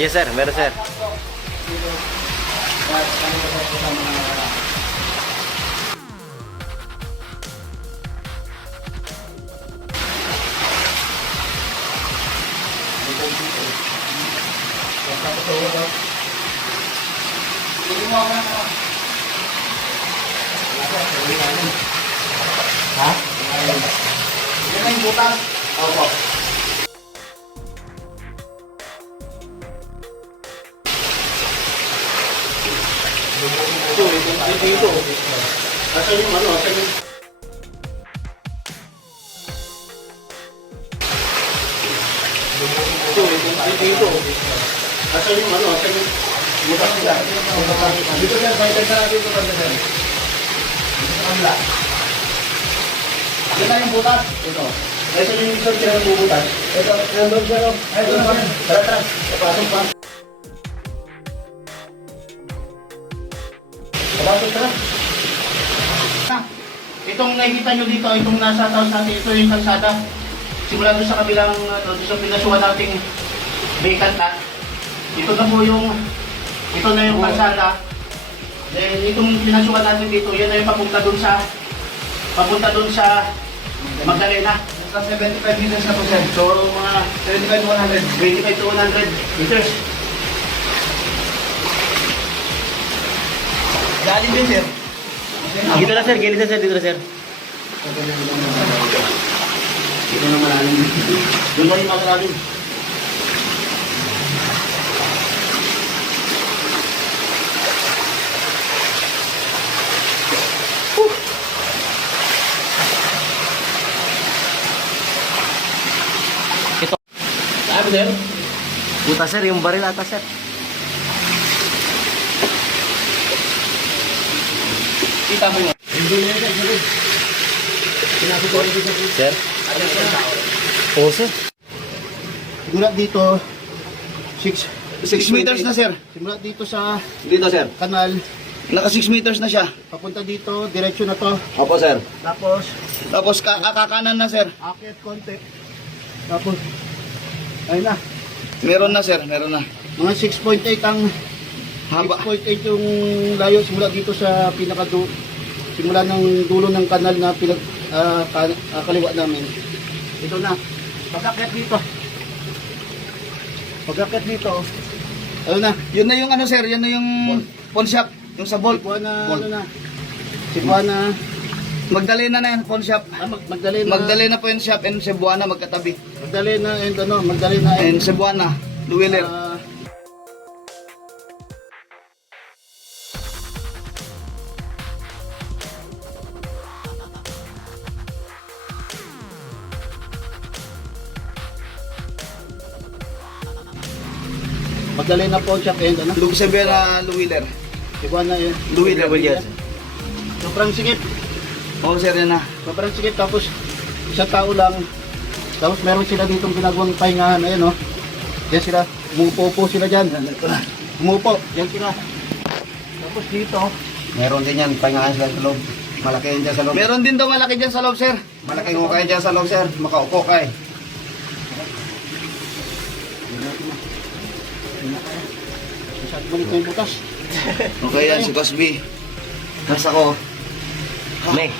Yes sir, meron sir. Ha? Yan na yung butas. Opo. Dito. Asan yung ano? Asan yung... Dito. Asan yung ano? Asan yung... Butas nila. Dito sir, pwede sa natin ito pa sir. Kabila. Yan na yung butas. Ito. Ito yung isang sila ng bubutas. Ito, nandun sir. Ito na sir. Tara. Pasok pa. Pasok tara. Itong nakikita nyo dito, itong nasa taos natin, ito yung kalsada. Simula doon sa kabilang, doon sa pinasuhan nating vacant lot. Ito na po yung, ito na yung kalsada. Then itong pinasuhan natin dito, yan na yung papunta doon sa Magdalena. Sa 75 meters na po sir. So mga 75 to 100. 25 to 100 meters. Galing din sir. Dito na sir, gilid na sir, dito na sir. Dito na malalim. Doon na yung malalim. Ito. Sabi sir? Puta sir, yung baril ata sir. Kita mo yun. Hindi niya sir. Sinabi ko rin dito. Sir? Oo sir. Simula dito, 6 meters na sir. Simula dito sa Dito, sir. kanal, Naka 6 meters na siya. papunta dito, diretso na to. Opo, sir. Tapos Kakanan na, sir. akit konti. Tapos, ayun na. Meron na, sir. Meron na. Mga 6.8 ang Haba. 6.8 yung layo simula dito sa simula ng dulo ng kanal na kaliwa namin. Ito na. Pag-akyat dito, ayun na. Yun na yung ano, sir. Yun na yung pawn shop. Yung sa Bolt. Cebuana, Magdalena na yan, pawn shop. Magdalena. Magdalena pawn shop and Cebuana magkatabi. Magdalena and And Cebuana, Luwiller. Magdalena Pawn Shop and ano? Cebuana, Luwiller. Cebuana yun. Luwiller. Sobrang sikip. Oo, sir, yan na. Sobrang sikip. Tapos isang tao lang. Tapos meron sila ditong ginagawang pahingahan. Ayan o. Yan sila. Umupo sila dyan. Umupo. Yan sila. Tapos dito. Meron din yan. Pahingahan sila sa loob. Malaki yan dyan sa loob. Meron din daw malaki dyan sa loob, sir. Malaki mo kayo dyan sa loob, sir. Makaupo kayo. Masyad balik na yung butas. Okay yan, si Cosby. Nasa ko. May.